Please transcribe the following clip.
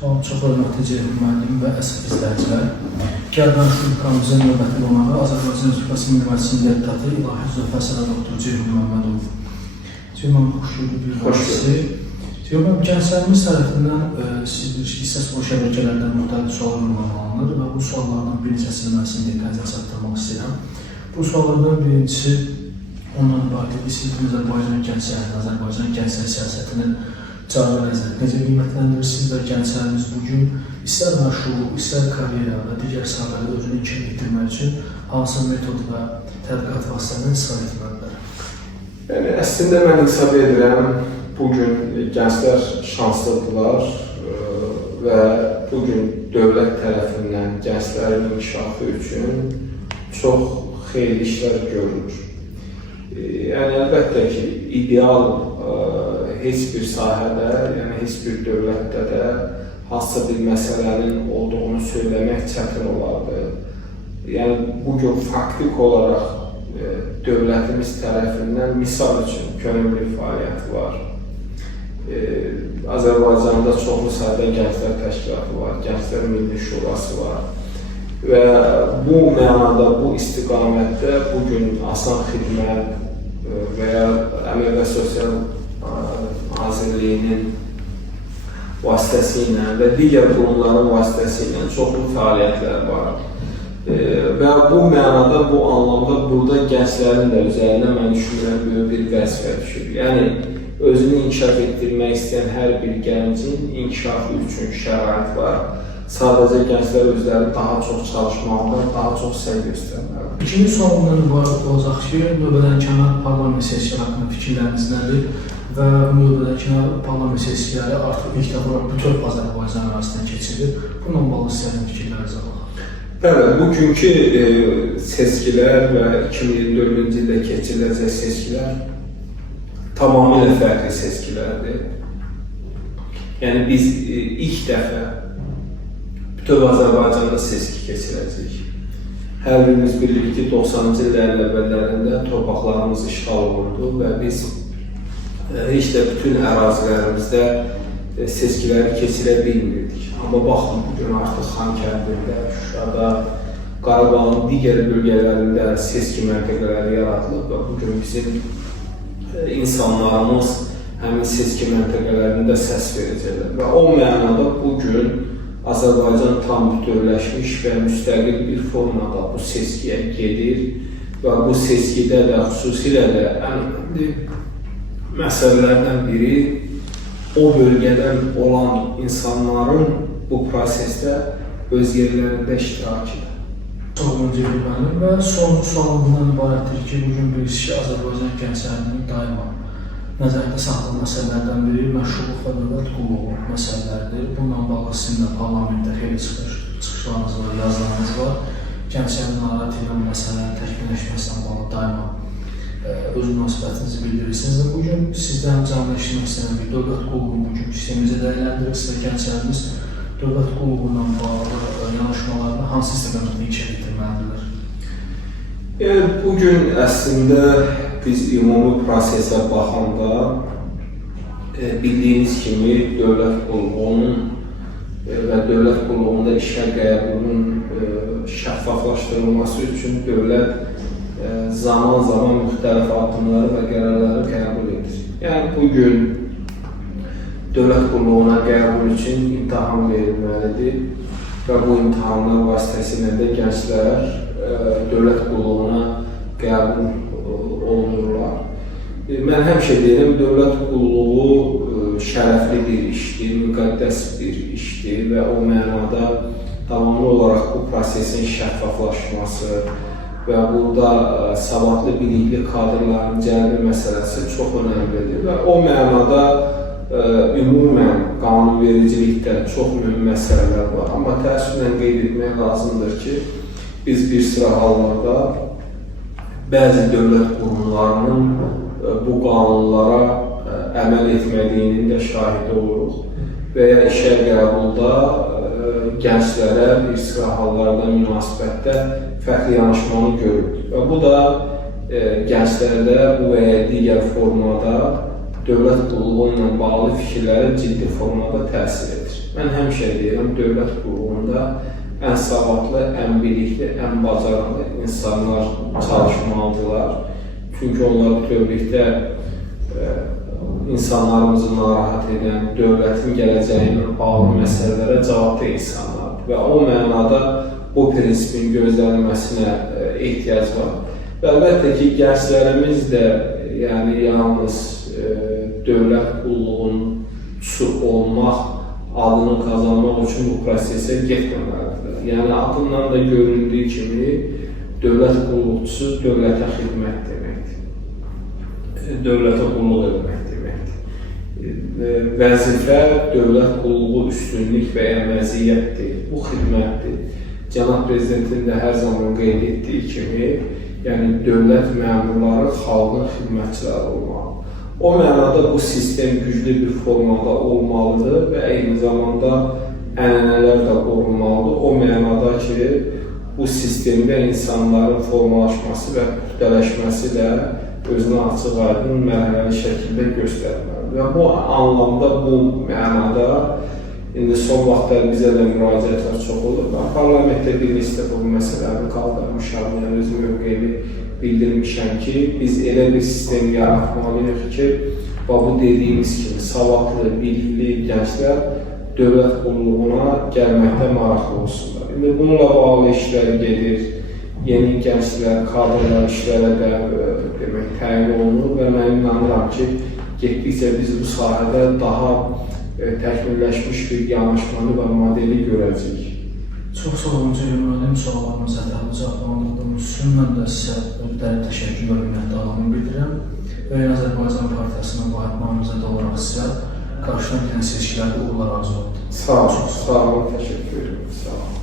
Çox hörmətli Ceyhun müəllim və əsas izləyicilər. Gəl danışıq proqramımızın növbəti qonağı Azərbaycan Respublikası Milli Məclisinin deputatı İlahi Zöfər doktor Ceyhun Məmmədov. Ceyhun mənim xoş gördük bir məclisi. Ceyhun mənim gənclərimiz tərəfindən siz bir istəsəl şəbəkələrdən müxtəlif suallar ünvanlanır və bu suallardan bir neçəsini mən sizin diqqətinizə çatdırmaq istəyirəm. Bu suallardan birincisi ondan ibarət edir. Siz Azərbaycan gənclərinin, Azərbaycan gənclər siyasətinin cari vəziyyət necə qiymətləndirirsiniz və gənclərimiz bugün istər məşğul, istər karyera və digər sahələrdə özünü inkişaf etdirmək üçün hansı metod və tədqiqat vasitələrindən istifadə etməlidirlər? Yəni, əslində mən hesab edirəm, bugün gənclər şanslıdırlar və bugün dövlət tərəfindən gənclərin inkişafı üçün çox xeyirli işlər görülür. Yəni, əlbəttə ki, ideal heç bir sahədə, yəni heç bir dövlətdə də hansısa bir məsələnin olduğunu söyləmək çətin olardı. Yəni, bugün faktik olaraq dövlətimiz tərəfindən misal üçün könüllü fəaliyyəti var. Azərbaycanda çoxlu sayda gənclər təşkilatı var, Gənclər Milli Şurası var. Və bu mənada, bu istiqamətdə bugün Asan Xidmət və ya Əmək və Sosial Nazirliyinin vasitəsilə və digər qurumların vasitəsilə çoxlu fəaliyyətlər var. Və bu mənada, bu anlamda burada gənclərin də üzərində mən düşünürəm böyük bir vəzifə düşür. Yəni, özünü inkişaf etdirmək istəyən hər bir gəncin inkişafı üçün şərait var. Sadəcə gənclər özləri daha çox çalışmalıdır, daha çox səy göstərməlidir. İkinci sualından ibarət olacaq ki, növbədənkənar parlament sessiyaları haqqında fikirləriniz nədir? Və növbədənkənar parlament sessiyaları artıq ilk dəfə bütöv Azərbaycan arasında keçirir. Bununla bağlı sizlərin fikirləriniz var. Bəli, bugünkü seçkilər və 2024-cü ildə keçiriləcək seçkilər tamamilə fərqli seçkilərdir. Yəni, biz ilk dəfə bütöv Azərbaycanda seçki keçirəcəyik. Hər birimiz bilirik ki, 90-cı illərin əvvəllərində torpaqlarımız işğal olundu və biz heç də bütün ərazilərimizdə seçkiləri keçirə bilmirdik. Amma baxın, bugün artıq Xankəndində, Şuşada, Qarabağın digər bölgələrində seçki məntəqələri yaradılıb və bugün bizim insanlarımız həmin seçki məntəqələrində səs verəcəklər. Və o mənada bugün Azərbaycan tam bütövləşmiş və müstəqil bir formada bu seçkiyə gedir və bu seçkidə də xüsusilə də ən məsələlərdən biri o bölgədən olan insanların bu prosesdə öz yerlərində iştirakidir. Sonuncu bir mənim və son sualından ibarətdir ki, bugün birisi Azərbaycan gənclərinin daima nəzərdə saxlı məsələlərdən biri məşğulluq və dövlət qulluğu məsələləridir. Bununla bağlı sizin də parlamentdə xeyli çıxışlarınız var, yazılarınız var. Gənclərin narahat edən məsələlərin təkmilləşməsindən bağlı daima öz münasibətinizi bildirirsiniz. Və bugün sizdən canlı eşitmək istəyən bir dövlət qulluğunu bugün sistemimizə dəyərləndirirsiniz və gənclərimiz dövlət qulluğuna bağlı yanaşmalarını hansı istiqamətdə inkişaf etdirməlidirlər? Yəni, bugün əslində biz ümumi prosesə baxanda bildiyiniz kimi dövlət qulluğunun və dövlət qulluğunda işə qəbulunun şəffaflaşdırılması üçün dövlət zaman-zaman müxtəlif addımları və qərarları qəbul edir. Yəni, bugün dövlət qulluğuna qəbul üçün imtahan verilməlidir və bu imtahanlar vasitəsilə də gənclər dövlət qulluğuna qəbul olunurlar. Mən həmişə deyirəm, dövlət qulluğu şərəfli bir işdir, müqəddəs bir işdir və o mənada davamlı olaraq bu prosesin şəffaflaşması və burada savadlı, bilikli kadrların cəlbi məsələsi çox önəmlidir və o mənada ümumən qanunvericilikdə çox mühüm məsələlər var. Amma təəssüflə qeyd etmək lazımdır ki, biz bir sıra hallarda bəzi dövlət qurumlarının bu qanunlara əməl etmədiyinin də şahidi oluruq və ya işə qəbulda gənclərə bir sıra hallarda münasibətdə fərqli yanaşmanı görürük. Və bu da gənclərdə bu və ya digər formada dövlət qulluğu ilə bağlı fikirlərə ciddi formada təsir edir. Mən həmişə deyirəm, dövlət qulluğunda ən savadlı, ən bilikli, ən bacarıqlı insanlar çalışmalıdırlar. Çünki onlar bütövlükdə insanlarımızı narahat edən, dövlətin gələcəyinin bağlı məsələlərə cavablı insanlardır. Və o mənada bu prinsipin gözlənilməsinə ehtiyac var. Və əlbəttə ki, gənclərimiz də yalnız dövlət qulluğunçu olmaq, adını qazanmaq üçün bu prosesə getməməlidirlər. Yəni, adından da göründüyü kimi, dövlət qulluqçusu dövlətə xidmət deməkdir. Dövlətə qulluq etmək deməkdir. Vəzifə, dövlət qulluğu üstünlük və ya məziyyətdir, bu xidmətdir. Cənab Prezidentin də hər zaman qeyd etdiyi kimi, yəni dövlət məmurları xalqın xidmətçiləri olmalı. O mənada bu sistem güclü bir formada olmalıdır və eyni zamanda ənənələr də qorunmalıdır. O mənada ki, bu sistemdə insanların formalaşması və kütələşməsi də özünə açıq aydın mərhələli şəkildə göstərməlidir. Və bu anlamda, bu mənada indi son vaxtlar bizə də müraciətlər çox olur. Parlamentdə bir listə bu məsələləri qaldırmışam, yəni öz mövqeyini bildirmişəm ki, biz elə bir sistem yaratmalıyıq ki, bu dediyimiz kimi savadlı, bilikli gənclər dövlət qulluğuna gəlməkdə maraqlı olsunlar. İndi bununla bağlı işlər gedir, yeni gənclər, kadrlar işlərə də təyin olunur və mən inanıram ki, getdikcə biz bu sahədə daha təkmilləşmiş bir yanaşmanı və modeli görəcəyik. Çox sağ olun, Ceyhun, suallarınızı ətraflı cavablandırdığınız üçün mən də sizə dərin təşəkkür və minnətdarlığımı bildirirəm və Azərbaycan Partiyasının vahid namizədi olaraq sizə qarşıdan gələn seçkilərdə uğurlar arzu edirəm. Sağ olun, təşəkkür ederim. Sağ olun.